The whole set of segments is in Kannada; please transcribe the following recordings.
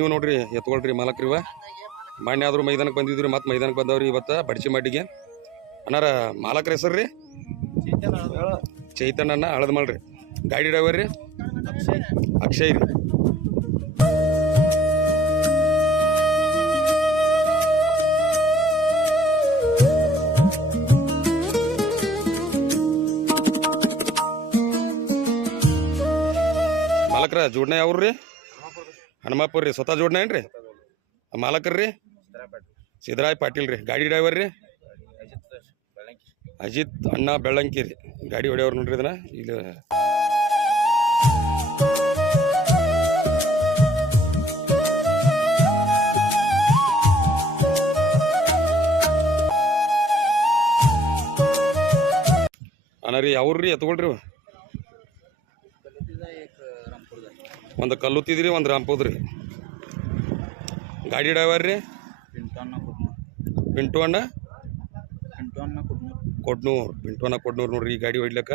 ಇವು ನೋಡ್ರಿ ಎತ್ಕೊಳ್ರಿ ಮಾಲಕ್ರಿ ಇವ ಮಾನ್ಯ ಆದ್ರೂ ಮೈದಾನಕ್ಕೆ ಬಂದಿದ್ರಿ ಮತ್ತೆ ಮೈದಾನಕ್ಕೆ ಬಂದವ್ರಿ ಇವತ್ತು ಬಡ್ಚಿ ಮಾಡಿಗೆ ಅನ್ನಾರ ಮಾಲಕ್ರ ಹೆಸರು ರೀ ಚೈತನ್ಯನ ಹಳದ್ ಮಾಡ್ರಿ ಗಾಡಿ ಡ್ರೈವರ್ ರೀ ಅಕ್ಷಯ್ ರೀ ಮಾಲಕ್ರ ಜೋಡ್ನ ಯಾವ್ರಿ ಹನುಮಾಪುರ ರೀ ಸ್ವತಃ ಜೋಡ್ನ ಏನ್ರಿ ಮಾಲಕರ್ ರೀ ಸಿದ್ದರಾಯ್ ಪಾಟೀಲ್ ರೀ ಗಾಡಿ ಡ್ರೈವರ್ ರೀ ಅಜಿತ್ ಅಣ್ಣ ಬೆಳ್ಳಂಕಿ ರೀ ಗಾಡಿ ಹೊಡೆಯವ್ರು ನೋಡ್ರಿ ಇದನ್ನ ಇಲ್ಲಿ ಅಣ್ಣ ರೀ ಯಾವ್ರಿ ಎತ್ಕೊಳ್ರಿ ಒಂದು ಕಲ್ಲುತ್ತಿದ್ರಿ ಒಂದು ರಾಂಪುದ್ರಿ ಗಾಡಿ ಡ್ರೈವರ್ ರೀ ಪಿಂಟು ಅಣ್ಣ ಕೊಡ್ನೂರು ನೋಡ್ರಿ ಈ ಗಾಡಿ ಹೊಡ್ಲಕ್ಕ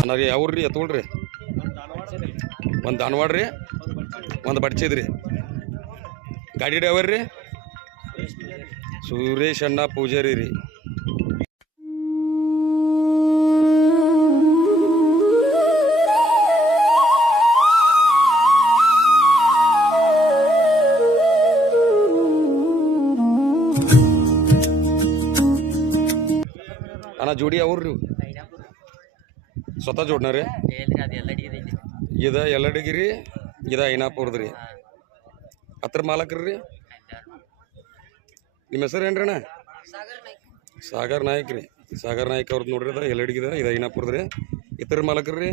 ಅಣ್ಣ ಯಾವ್ರಿ ಎತ್ಕೊಳ್ರಿ ಒಂದು ಧಾನವಾಡ ರೀ ಒಂದು ಬಡ್ಚಿದ್ರಿ ಗಾಡಿ ಡ್ರೈವರ್ ರೀ ಸುರೇಶ್ ಅಣ್ಣ ಪೂಜಾರಿ ರೀ ಅಣ್ಣ ಜೋಡಿ ಅವ್ರಿ ಸ್ವತಃ ಜೋಡ್ನ ರೀ ಇದ ಎಲ್ಲಡಿಗಿರಿ ಇದ ಐನಾಪುರದ್ರಿ ಹತ್ರ ಮಾಲಕ್ರಿ ನಿಮ್ಮ ಹೆಸರು ಏನ್ರಿ ಅಣ್ಣ ಸಾಗರ್ ನಾಯ್ಕ ರೀ ಸಾಗರ್ ನಾಯ್ಕ ಅವ್ರದ್ದು ನೋಡ್ರಿ ಅದ ಎಲ್ಲಡಿಗಿದ ಇದು ಐನಾಪುರದ್ರಿ ಇತರ ಮಾಲಕ್ರಿ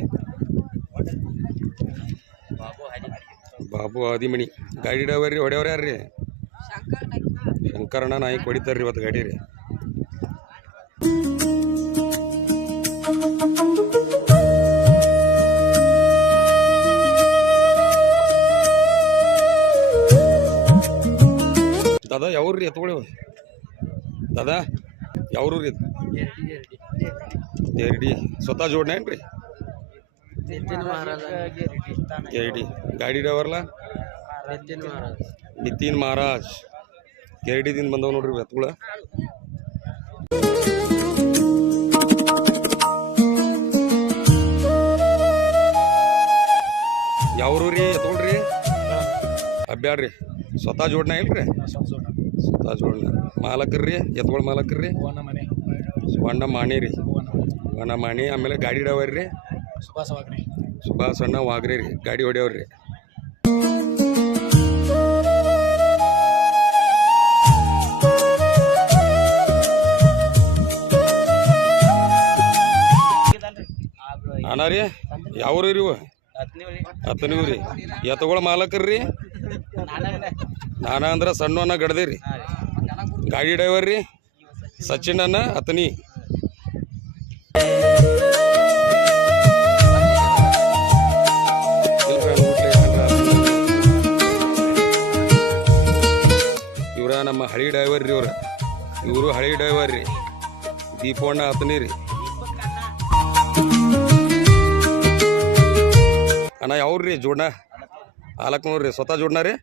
ಬಾಬು ಆದಿಮಣಿ ಗಾಡಿ ಡ್ರೈವರ್ ರೀ ಹೊಡೆಯವ್ರ ಯಾರ್ರಿ ಶಂಕರಣ್ಣ ನಾಯ್ಕ ಹೊಡಿತಾರ್ರಿ ಇವತ್ತು ಗಾಡಿ ರೀ ದಾದಾ ಯಾವ್ರಿ ಎತ್ಕೊಳ್ಳಿ ದಾದಾ ಯಾವ್ರು ರೀ ಎರಡಿ ಸ್ವತಃ ಜೋಡ್ನ ಏನ್ರಿ ಎರಡಿ ಗಾಡಿ ಡ್ರೈವರ್ಲ ನಿತಿನ್ ಮಹಾರಾಜ್ ಎರಡಿದಿಂದ ಬಂದವ್ ನೋಡ್ರಿ ಎತ್ಗಳ ಯಾವ್ರು ರೀ ಎತ್ಕೊಳ್ರಿ ಅಬ್ಬ್ಯಾಡ್ರಿ ಸ್ವತಃ ಜೋಡ್ನ ಇಲ್ರಿ ಸ್ವತಃ ಜೋಡ್ನ ಮಾಲಕರ್ರಿ ಎತ್ಕೊಳ ಮಾಲಕರ್ರಿ ವಣ್ಣ ಮಾಣಿ ರೀ ವಣ್ಣ ಮಾಣಿ ಆಮೇಲೆ ಗಾಡಿ ಡ್ರೈವರ್ ರೀ ಸುಭಾಸ್ ಅಣ್ಣ ವಾಗ್ರಿ ರೀ ಗಾಡಿ ಹೊಡೆಯವ್ರಿ ಅಣ್ಣ ರೀ ಯಾವ್ರಿ ರೀ ಇವು ಹತ್ತನೀವ್ ರೀ ಎತ್ಕೊಳ ಮಾಲಕರ್ರಿ ನಾನ ಅಂದ್ರೆ ಸಣ್ಣ ಅನ್ನ ಗಡ್ದೆ ರೀ ಗಾಡಿ ಡ್ರೈವರ್ ರೀ ಸಚಿನ್ ಅನ್ನ ಹತ್ತನಿ ಇವ್ರ ನಮ್ಮ ಹಳಿ ಡ್ರೈವರ್ ರೀ ಇವರು ಹಳಿ ಡ್ರೈವರ್ ರೀ ದೀಪಣ್ಣ ಹತ್ತನಿ ರೀ ಅಣ್ಣ ಯಾವ್ರಿ ಜೋಡ್ನ ಆಲಕ್ನೂರ್ ರೀ ಸ್ವತಃ ಜೋಡ್ನ ರೀ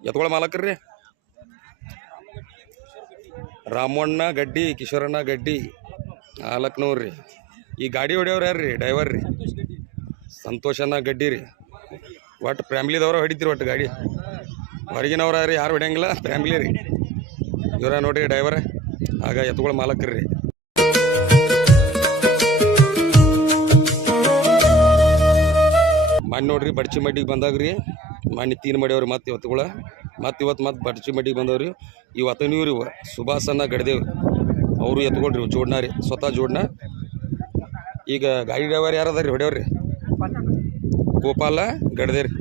ಎತ್ಕೊಳ ಮಾಲಕರ್ರಿ ರಾಮಣ್ಣ ಗಡ್ಡಿ ಕಿಶೋರಣ್ಣ ಗಡ್ಡಿ ಆಲಕ್ನೂರ್ ರೀ ಈ ಗಾಡಿ ಹೊಡೆಯವ್ರು ಯಾರ್ರಿ ಡ್ರೈವರ್ ರೀ ಸಂತೋಷಣ್ಣ ಗಡ್ಡಿ ರೀ ಒಟ್ಟು ಫ್ಯಾಮ್ಲಿದವ್ರ ಹೊಡಿತೀರಿ ಒಟ್ಟು ಗಾಡಿ ಹೊರಗಿನವ್ರ ರೀ ಯಾರು ಹೊಡೆಯಂಗಿಲ್ಲ ಫ್ಯಾಮ್ಲಿ ರೀ ಇವರ ನೋಡ್ರಿ ಡ್ರೈವರ್ ಆಗ ಎತ್ಕೊಳ ಮಾಲಕರ್ರಿ ಮಣ್ಣು ನೋಡ್ರಿ ಬಡ್ಚಿ ಮಡ್ಡಿಗೆ ಬಂದಾಗ್ರಿ ಮಣ್ಣು ತೀನ್ ಮಾಡ್ಯವ್ರಿ ಮತ್ತೆ ಇವತ್ತುಗಳ ಇವತ್ತು ಬಡ್ಚಿ ಮಡ್ಡಿಗೆ ಬಂದವ್ರಿ ಇವು ಹತ್ತನೀವ್ರಿ ಇವ ಸುಭಾಸನ್ನ ಗಡ್ದೇವ್ರಿ ಅವರು ಎತ್ಕೊಳ್ರಿ ಜೋಡ್ನ ರೀ ಸ್ವತಃ ಜೋಡ್ನ ಈಗ ಗಾಡಿ ಡ್ರೈವರ್ ಯಾರು ಅದಾರಿ ಹೊಡೆಯವ್ರಿ ಗೋಪಾಲ ಗಡ್ದೇರಿ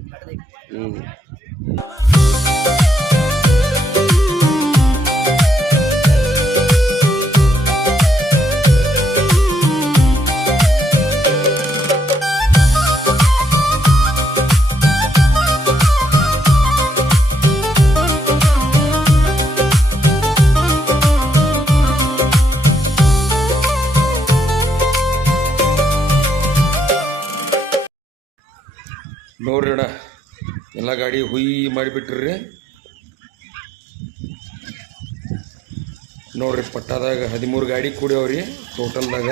ನೋಡ್ರಿ ಅಣ್ಣ ಎಲ್ಲ ಗಾಡಿ ಹುಯ್ ಮಾಡಿಬಿಟ್ರಿ. ನೋಡ್ರಿ ಪಟ್ಟಾದಾಗ 13 ಗಾಡಿ ಕೂಡ್ಯಾವ್ರಿ ಟೋಟಲ್ದಾಗ.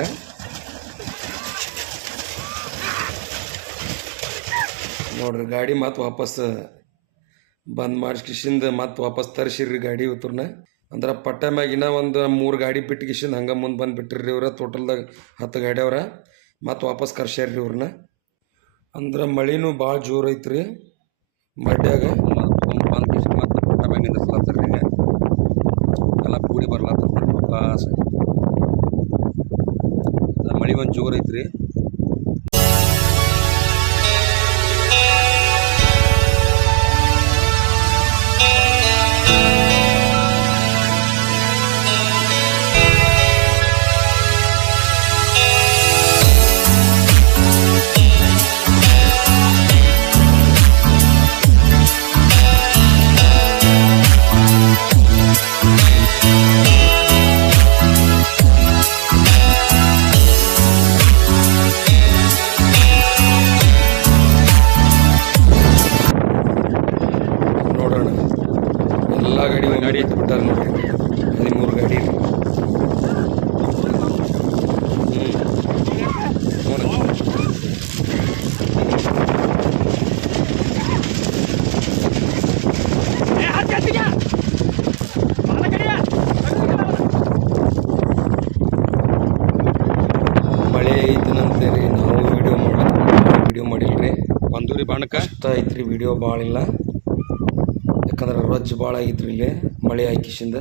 ನೋಡ್ರಿ ಗಾಡಿ ಮತ್ತೆ ವಾಪಸ್ ಬಂದ್ ಮಾಡಿಸ್ಕಿಶಿಂದ ಮತ್ತೆ ವಾಪಸ್ ತರಿಸಿರ್ರಿ ಗಾಡಿ ಇವತ್ರನ್ನ. ಅಂದ್ರೆ ಪಟ್ಟ ಮ್ಯಾಗಿನ ಒಂದು 3 ಗಾಡಿ ಬಿಟ್ಟಿಗಿಶಿಂದ ಹಂಗೆ ಮುಂದೆ ಬಂದುಬಿಟ್ಟಿರ್ರಿ ಇವ್ರ. ಟೋಟಲ್ದಾಗ 10 ಗಾಡಿ ಅವ್ರ. ಮತ್ತೆ ವಾಪಸ್ ಕರ್ಸ್ಯಾರ್ರಿ ಇವ್ರನ್ನ. ಅಂದ್ರೆ ಮಳಿನೂ ಭಾಳ ಜೋರು ಐತ್ರಿ ಮಡ್ಯಾಗ. ಬಂದು ಮತ್ತು ಪಟ್ಟ ಮ್ಯಾಗ ನಿಂದಿರ್ಸ್ಲತ್ತಾರ್ರಿ ಈಗ ಎಲ್ಲ ಕೂಡಿ ಬರ್ಲತ್ತ ವಾಪಸ್. ಮಳಿ ಒಂದು ಜೋರು ಐತ್ರಿ. ಎಲ್ಲ ಗಾಡಿ ಬಿಟ್ಟಾರ ನೋಡ್ರಿ 13 ಗಾಡಿ. ಮಳೆ ಐತನಂತೇಳಿ ನಾವು ವಿಡಿಯೋ ಮಾಡಿಲ್ರಿ. ಬಂದೂರಿ ಬಾಣಕ್ಕೆ ಕಷ್ಟ ಐತ್ರಿ, ವಿಡಿಯೋ ಭಾಳ ಇಲ್ಲ. ಯಾಕಂದ್ರೆ ರೊಜ್ಜು ಭಾಳ ಆಗಿದ್ರಿ ಇಲ್ಲಿ ಮಳೆ ಹಾಕಿಸಿಂದ.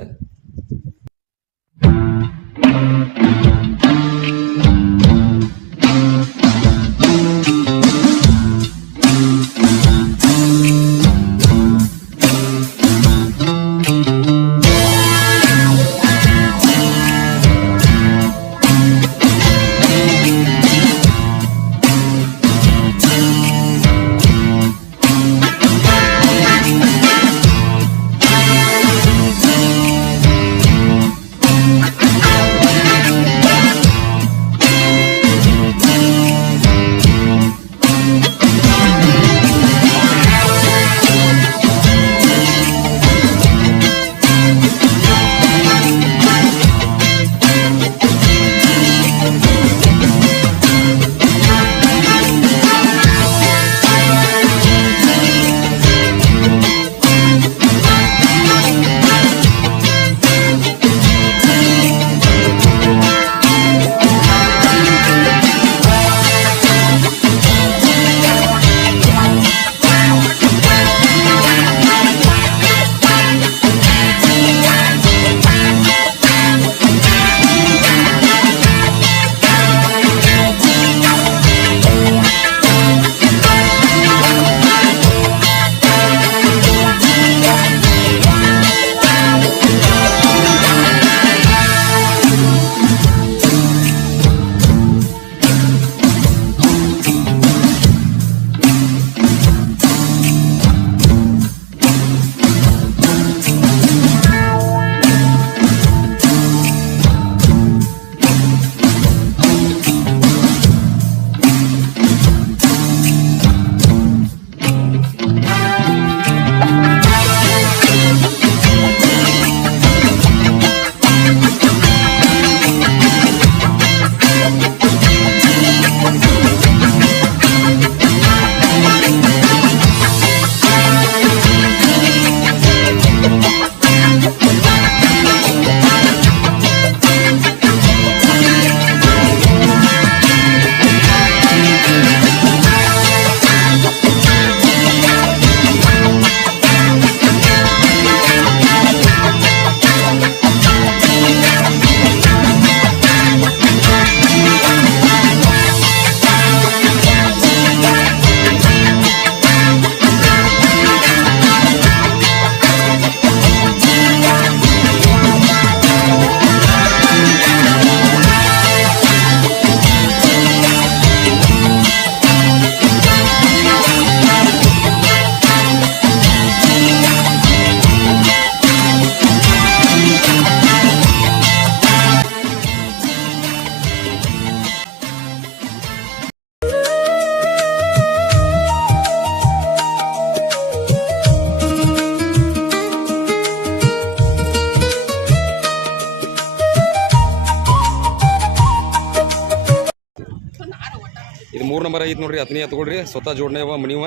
ಇದು 3 ನಂಬರ್ ಐತಿ ನೋಡ್ರಿ. ಅತನಿ ಎತ್ಕೊಳ್ರಿ ಸ್ವತಃ ಜೋಡಣೆ ಅವ ಮನಿವ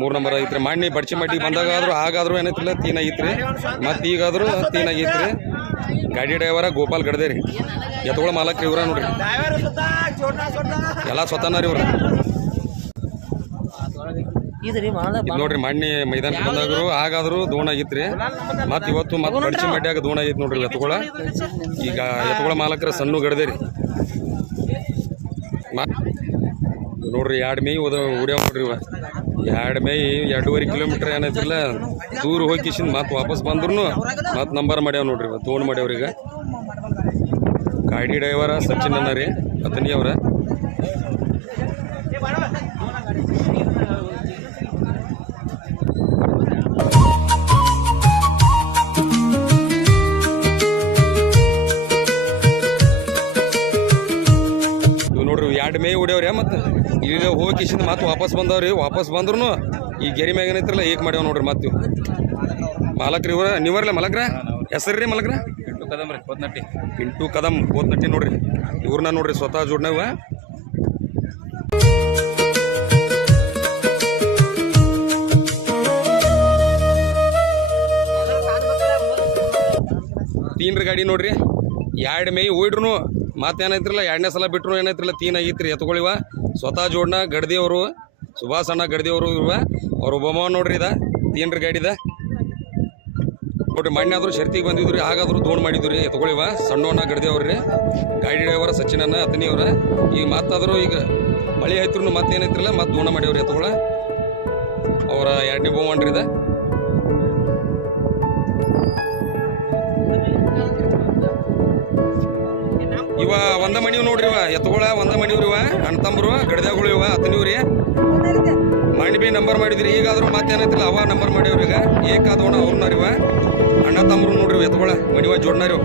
3 ನಂಬರ್ ಐತ್ರಿ. ಮಾಡಿ ಬಡ್ಚಿ ಮಟ್ಟಿಗೆ ಬಂದಾಗ ಆಗಾದ್ರೂ ಏನೈತಿಲ್ಲ ತೀನ್ ಐತ್ರಿ. ಮತ್ತು ಈಗಾದ್ರೂ ತೀನ್ ಆಗೈತ್ರಿ. ಗಾಡಿ ಡ್ರೈವರ ಗೋಪಾಲ್ ಗಡ್ದೆ ರೀ. ಎತ್ಕೊಳ ಮಾಲಕ್ರಿ ಇವ್ರ ನೋಡ್ರಿ. ಎಲ್ಲ ಸ್ವತಃನ ರೀ ಇವ್ರ. ಇದು ನೋಡ್ರಿ ಮಾಡಿ ಮೈದಾನಕ್ಕೆ ಬಂದಾದ್ರು ಆಗಾದ್ರು ದೋಣ ಆಗಿತ್ರಿ. ಮತ್ತು ಇವತ್ತು ಮತ್ತೆ ಬಡ್ಚಿ ಮಡ್ಯಾಗ ದೋಣ ಆಗೈತಿ ನೋಡ್ರಿ ಎತ್ಕೊಳ. ಈಗ ಎತ್ಕೊಳ ಮಾಲಕರ ಸಣ್ಣ ಗಡ್ದೆ ರೀ. ನೋಡ್ರಿ 2 ಮೈ ಉಡ್ಯಾವ ನೋಡ್ರಿ ಇವ. 2 ಮೈ 2.5 ಕಿಲೋಮೀಟರ್ ಏನೈತಿಲ್ಲ ದೂರ ಹೋಗಿ ಮತ್ತೆ ವಾಪಸ್ ಬಂದ್ರು ಮತ್ತೆ ನಂಬರ್ ಮಾಡ್ಯಾವ ನೋಡ್ರಿ ಇವ. ದೋಣ ಮಾಡ್ಯಾವ್ರೀಗ. ಗಾಡಿ ಡ್ರೈವರ ಸಚಿನ್ ಅನ್ನ ರೀ ಅತನಿ ಅವ್ರ. ನೋಡ್ರಿ 2 ಮೇ ಹೊಡ್ಯಾವ್ರಿ. ಮತ್ತು ಇಲ್ಲಿ ಹೋಗಿ ಕಿಶಿಂದ ಮತ್ತೆ ವಾಪಸ್ ಬಂದವ್ರಿ. ವಾಪಸ್ ಬಂದ್ರು ಈ ಗೆರಿ ಮ್ಯಾಗ ಏನೈತ್ರಲ್ಲ ಏಕ್ ಮಾಡ್ಯಾವ ನೋಡ್ರಿ. ಮತ್ತೆ ಮಾಲಕ್ರಿ ಇವ್ರ ನೀವರ್ಲ ಮಲಕ್ರ ಹೆಸರು ರೀ ಮಲಕ್ರ ಪಿಂಟು ಕದಮ್ ರೀ ಕೋತ್ನಟ್ಟಿ. ಪಿಂಟು ಕದಮ್ ಕೋತ್ನಟ್ಟಿ ನೋಡ್ರಿ. ಇವ್ರನ್ನ ನೋಡ್ರಿ ಸ್ವತಃ ಜೋಡ್ನವ. ತೀನ್ರಿ ಗಾಡಿ ನೋಡ್ರಿ. 2 ಮೇ ಹೋಯ್ಡ್ರು ಮತ್ತೇನೈತ್ರಲ್ಲ 2ನೇ ಸಲ ಬಿಟ್ರು ಏನೈತ್ರಲ್ಲ ತೀನ್ ಆಗೈತ್ರಿ. ಎತ್ಕೊಳಿವ ಸ್ವತಃ ಜೋಡ್ನ ಗಡ್ದಿಯವರು ಸುಭಾಷ್ ಅಣ್ಣ ಗಡ್ದಿಯವರು ಇವ. ಅವ್ರ ಒಬ್ಬಮ್ಮ ನೋಡ್ರಿ ಇದ ತೀನ್ರಿ ಗಾಡಿದ ನೋಡ್ರಿ. ಮಣ್ಣೆ ಆದ್ರೂ ಶರ್ತಿಗೆ ಬಂದಿದ್ರಿ. ಹಾಗಾದ್ರೂ ದೋಣ್ ಮಾಡಿದ್ರಿ ಎತ್ಕೊಳಿವ ಸಣ್ಣವನ್ನ ಗಡ್ದಿಯವ್ರಿ. ಗಾಡಿ ಡ್ರೈವರ ಸಚಿನನ್ನ ಅತನಿಯವ್ರ. ಈಗ ಮತ್ತಾದ್ರು ಈಗ ಮಳೆ ಆಯ್ತು ಮತ್ತೇನೈತ್ರಲ್ಲ ಮತ್ತೆ ದೋಣ ಮಾಡ್ಯವ್ರಿ ಎತ್ಕೊಳ. ಅವರ 2ನೇ ಬೋವನ್ರಿ ಇದ. ಇವ ಒಂದ ಮಣಿವ್ ನೋಡ್ರಿ. ಇವ ಎತ್ಕೊಳ ಒಂದ ಮಣಿವ್ರಿ. ಇವ ಅಣ್ತಂಬ್ರು ಗಡ್ದ್ಯಾಗಳು ಇವ ಅತನಿವ್ರಿ. ಮಾಡಿ ಬಿ ನಂಬರ್ ಮಾಡಿದ್ರಿ. ಈಗಾದ್ರೂ ಮತ್ತೇನೈತಿಲ್ಲ ಅವ ನಂಬರ್ ಮಾಡ್ಯವ್ರಿ. ಈಗ ಏಕಾದವಣ ಅವ್ರನ್ನ ಇವ ಅಣ್ಣ ತಮ್ರು ನೋಡ್ರಿ ಎತ್ಕೊಳ ಮಣಿವ ಜೋಡ್ನಾರಿ.